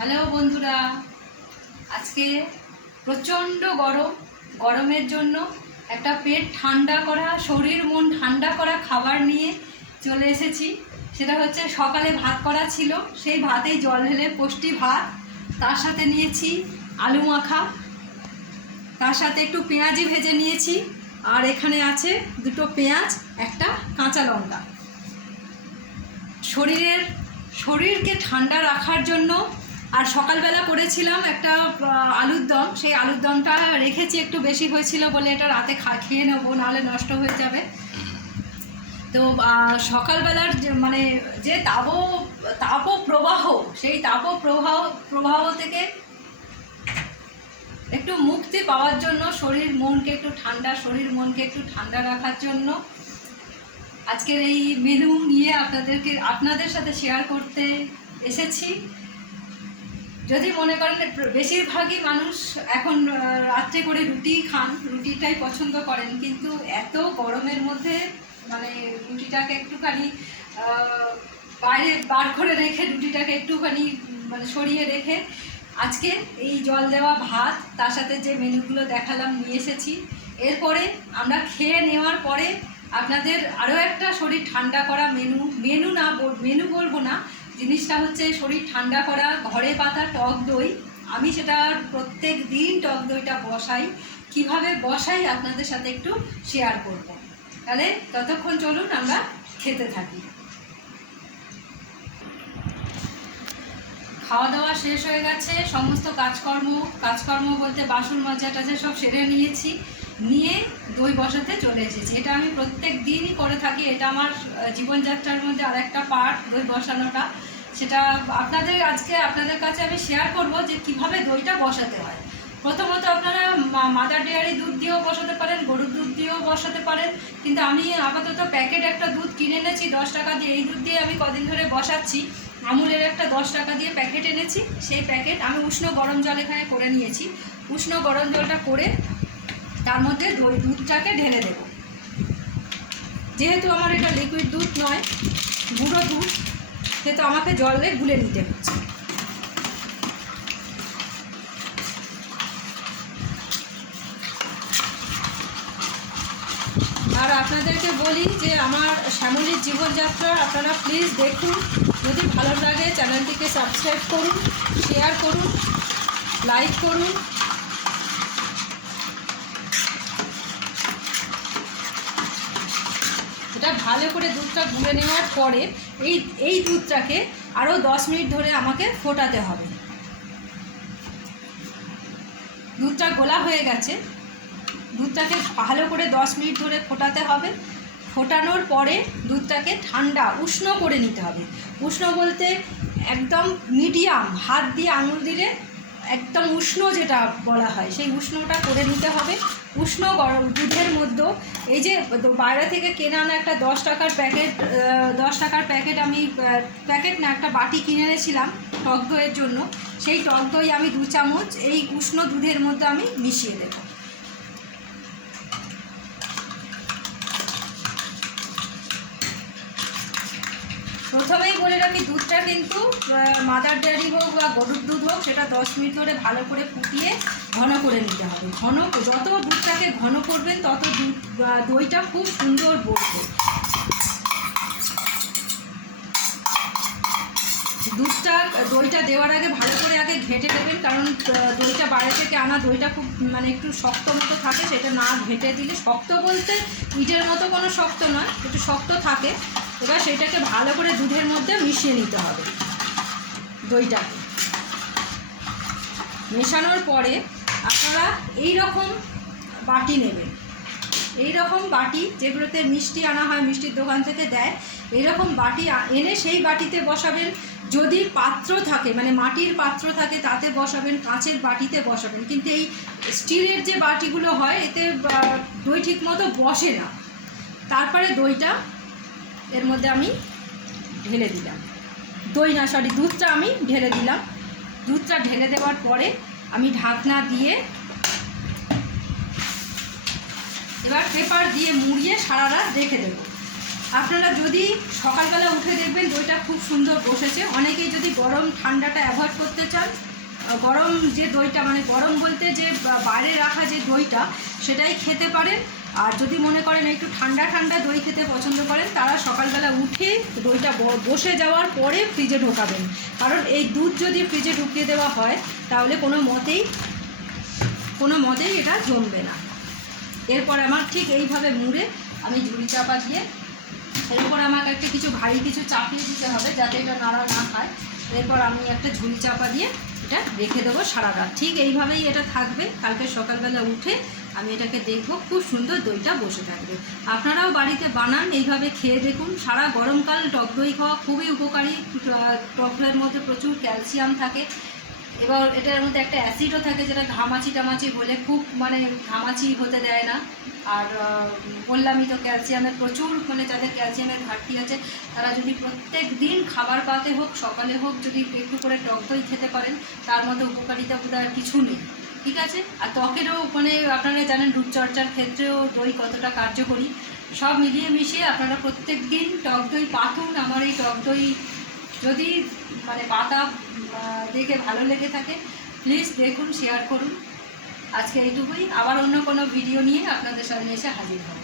Hello বন্ধুরা, আজকে প্রচণ্ড গরমের জন্য একটা পেট ঠান্ডা করা, শরীর মন ঠান্ডা করা খাবার নিয়ে চলে এসেছি। সেটা হচ্ছে সকালে ভাত করা ছিল, সেই ভাতেই জল ঢেলে পুষ্টি ভাত, তার সাথে নিয়েছি আলু মাখা, তার সাথে একটু পেঁয়াজি ভেজে নিয়েছি, আর এখানে আছে দুটো পেঁয়াজ, একটা কাঁচা লঙ্কা। শরীরকে ঠান্ডা রাখার জন্য। আর সকালবেলা করেছিলাম একটা আলুর দম, সেই আলুর দমটা রেখেছি, একটু বেশি হয়েছিল বলে এটা রাতে খেয়ে নেবো, নাহলে নষ্ট হয়ে যাবে। তো সকালবেলার যে তাপপ্রবাহ, সেই তাপপ্রবাহ থেকে একটু মুক্তি পাওয়ার জন্য, শরীর মনকে একটু ঠান্ডা রাখার জন্য আজকের এই মেনু নিয়ে আপনাদের সাথে শেয়ার করতে এসেছি। যদি মনে করেন, বেশিরভাগই মানুষ এখন রাত্রে করে রুটি খান, রুটিটাই পছন্দ করেন, কিন্তু এত গরমের মধ্যে রুটিটাকে একটুখানি বাইরে বার করে রেখে, রুটিটাকে একটুখানি সরিয়ে রেখে আজকে এই জল দেওয়া ভাত, তার সাথে যে মেনুগুলো দেখালাম নিয়ে এসেছি। এরপরে আমরা খেয়ে নেওয়ার পরে আপনাদের আরও একটা শরীর ঠান্ডা করা মেনু বলবো না, জিনিসটা হচ্ছে শরীর ঠান্ডা করা ঘরে পাতা টক দই। আমি সেটা প্রত্যেক দিন টক দইটা বসাই, কিভাবে বসাই আপনাদের সাথে একটু শেয়ার করব। তাহলে ততক্ষণ চলুন আমরা খেতে থাকি। খাওয়া দাওয়া শেষ হয়ে গেছে, সমস্ত কাজকর্ম বলতে বাসন মাজা টাজা সব সেরে নিয়েছি, নিয়ে দই বসাতে চলে এসেছি। এটা আমি প্রত্যেক দিনই করে থাকি, এটা আমার জীবনযাত্রার মধ্যে আরেকটা পার্ট, দই বসানোটা। সেটা আজকে আপনাদের কাছে আমি শেয়ার করব যে কিভাবে দইটা বসাতে হয়। প্রথমত আপনারা মাদার ডেয়ারি দুধ দিয়েও বসাতে পারেন, গরুর দুধ দিয়েও বসাতে পারেন, কিন্তু আমি আপাতত প্যাকেট একটা দুধ কিনে এনেছি 10 টাকা দিয়ে। এই দুধ দিয়ে আমি কদিন ধরে বসাচ্ছি। আমুলের একটা 10 টাকা দিয়ে প্যাকেট এনেছি, সেই প্যাকেট আমি উষ্ণ গরম জল এখানে করে নিয়েছি। উষ্ণ গরম জলটা করে তার মধ্যে দুধটাকে ঢেলে দেব। যেহেতু আমার এটা লিকুইড দুধ নয়, গুঁড়ো দুধ, সেহেতু আমাকে জলে গুলে নিতে হচ্ছে। আর আপনাদেরকে বলি যে আমার শ্যামলীর জীবনযাত্রা আপনারা প্লিজ দেখুন, যদি ভালো লাগে চ্যানেলটিকে সাবস্ক্রাইব করুন, শেয়ার করুন, লাইক করুন। এটা ভালো করে দুধটা গুলে নেওয়ার পরে এই দুধটাকে আরও 10 মিনিট ধরে আমাকে ফোটাতে হবে। দুধটা গোলা হয়ে গেছে, দুধটাকে ভালো করে 10 মিনিট ধরে ফোটাতে হবে। ফোটানোর পরে দুধটাকে উষ্ণ করে নিতে হবে। উষ্ণ বলতে একদম মিডিয়াম, হাত দিয়ে আঙুল দিলে একদম উষ্ণ যেটা বলা হয়, সেই উষ্ণটা করে নিতে হবে। উষ্ণ গরম দুধের মধ্যে এই যে বাইরে থেকে কেনা আনা একটা 10 টাকার প্যাকেট আমি একটা বাটি কিনে এনেছিলাম টক দইয়ের জন্য। সেই টক দই আমি 2 চামচ এই উষ্ণ দুধের মধ্যে আমি মিশিয়ে দেব। প্রথমেই বলে রাখি, দুধটা কিন্তু মাদার ডেয়ারি হোক বা গরুর দুধ হোক, সেটা 10 মিনিট ধরে ভালো করে ফুটিয়ে ঘন করে নিতে হবে। যত দুধটাকে ঘন করবেন তত দইটা খুব সুন্দর বসবে। দইটা দেওয়ার আগে ভালো করে আগে ঘেঁটে দেবেন, কারণ দইটা বাইরে থেকে আনা দইটা খুব একটু শক্ত মতো থাকে, সেটা না ঘেঁটে দিলে, শক্ত বলতে ইটের মতো কোনো শক্ত নয়, একটু শক্ত থাকে। এবার সেটাকে ভালো করে দুধের মধ্যে মিশিয়ে নিতে হবে। দইটাকে মেশানোর পরে আপনারা এই রকম বাটি নেবেন, এই রকম বাটি যেগুলোতে মিষ্টি আনা হয়, মিষ্টির দোকান থেকে দেয়, এইরকম বাটি এনে সেই বাটিতে বসাবেন। যদি পাত্র থাকে, মাটির পাত্র থাকে, তাতে বসাবেন, কাঁচের বাটিতে বসাবেন। কিন্তু এই স্টিলের যে বাটিগুলো হয়, এতে দই ঠিক মতো বসে না। তারপরে দইটা এর মধ্যে আমি ঢেলে দিলাম, দুধটা আমি ঢেলে দিলাম। দুধটা ঢেলে দেওয়ার পরে আমি ঢাকনা দিয়ে এবার পেপার দিয়ে মুড়িয়ে সারা রাত রেখে দেব। আপনারা যদি সকালবেলা উঠে দেখবেন দইটা খুব সুন্দর বসেছে। অনেকেই যদি গরম ঠান্ডাটা অ্যাভয়েড করতে চান, গরম যে দইটা মানে গরম বলতে যে বাইরে রাখা যে দইটা সেটাই খেতে পারেন। আর যদি মনে করেন একটু ঠান্ডা ঠান্ডা দই খেতে পছন্দ করেন তারা সকালবেলা উঠে দইটা বসে যাওয়ার পরে ফ্রিজে ঢোকাবেন, কারণ এই দুধ যদি ফ্রিজে ঢুকিয়ে দেওয়া হয় তাহলে কোনো মতেই এটা জমবে না। এরপর আমার ঠিক এইভাবে মুড়ে আমি ঝুড়ি চাপা দিয়ে, এরপর আমাকে একটা কিছু ভারী কিছু চাপিয়ে দিতে হবে যাতে এটা নাড়া না খায়। এরপর আমি একটা ঝুড়ি চাপা দিয়ে এটা রেখে দেবো সারা রাত। ঠিক এইভাবেই এটা থাকবে। কালকে সকালবেলা উঠে আমি এটাকে দেখবো, খুব সুন্দর দইটা বসে থাকবে। আপনারাও বাড়িতে বানান, এইভাবে খেয়ে দেখুন। সারা গরমকাল টক দই খাওয়া খুবই উপকারী। টক দইয়ের মধ্যে প্রচুর ক্যালসিয়াম থাকে, এবার এটার মধ্যে একটা অ্যাসিডও থাকে যেটা ঘামাচি টামাচি হলে খুব মানে ঘামাচি হতে দেয় না। আর বললামই তো ক্যালসিয়ামের প্রচুর, মানে যাদের ক্যালসিয়ামের ঘাটতি আছে তারা যদি প্রত্যেক দিন খাবার পাতে হোক সকালে হোক যদি একটু করে টক দই খেতে পারেন তার মধ্যে উপকারিতা বোধহয় আর কিছু নেই। ঠিক আছে। আর ত্বকেরও মানে আপনারা জানেন রূপচর্চার ক্ষেত্রেও দই কতটা কার্যকরী। সব মিলিয়ে মিশিয়ে আপনারা প্রত্যেক দিন টক দই পাতুন। আমার এই টক দই যদি মানে পাতা দেখে ভালো লেগে থাকে প্লিজ দেখুন, শেয়ার করুন। আজকে এইটুকুই। আবার অন্য কোনো ভিডিও নিয়ে আপনাদের সামনে এসে হাজির হব।